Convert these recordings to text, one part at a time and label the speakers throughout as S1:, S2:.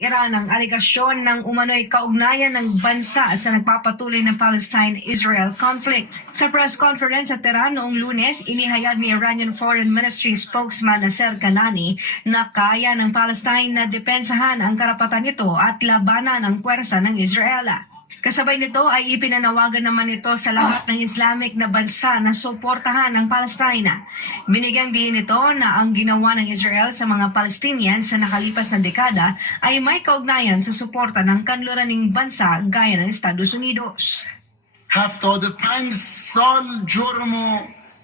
S1: Iran ang aligasyon ng umano'y kaugnayan ng bansa sa nagpapatuloy ng Palestine-Israel conflict. Sa press conference sa Tehran noong lunes, inihayag ni Iranian Foreign Ministry spokesman Nasser Kanani na kaya ng Palestine na depensahan ang karapatan nito at labanan ang puwersa ng Israel. Kasabay nito ay ipinanawagan naman ito sa lahat ng Islamic na bansa na suportahan ang Palestina. Binigyang diin nito na ang ginawa ng Israel sa mga Palestinians sa nakalipas na dekada ay may kaugnayan sa suporta ng kanluraning bansa gaya ng Estados Unidos.
S2: 75 سال جرم و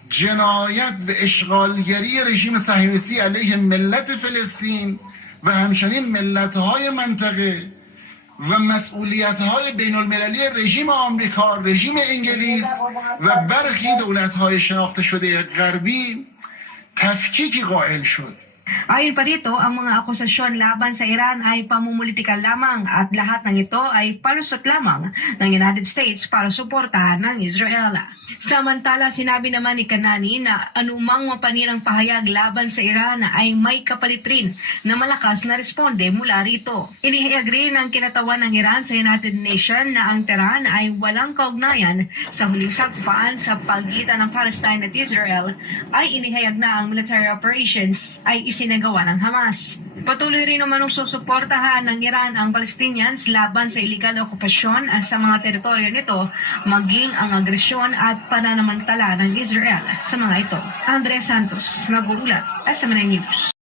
S2: جنایت و اشغالگری رژیم صهیونیستی علیه ملت فلسطین و همچنین ملت‌های منطقه و مسئولیت‌های بین المللی رژیم آمریکا، رژیم انگلیس و برخی دولت‌های شناخته شده غربی تفکیکی قائل شد.
S1: Ayon pa rito, ang mga akusasyon laban sa Iran ay pamumulitikal lamang at lahat ng ito ay palusot lamang ng United States para suportahan ng Israel. Samantala, sinabi naman ni Kanani na anumang mapanirang pahayag laban sa Iran ay may kapalit rin na malakas na responde mula rito. Inihayag rin ng kinatawan ng Iran sa United Nations na ang Tehran ay walang kaugnayan sa huling sagpaan sa pagitan ng Palestine at Israel ay inihayag na ang military operations ay isinagawa ng Hamas. Patuloy rin naman ang susuportahan ng Iran ang Palestinians laban sa illegal na okupasyon sa mga teritoryo nito, maging ang agresyon at pananamantala ng Israel sa mga ito. Andres Santos, nag-uulat, SMN News.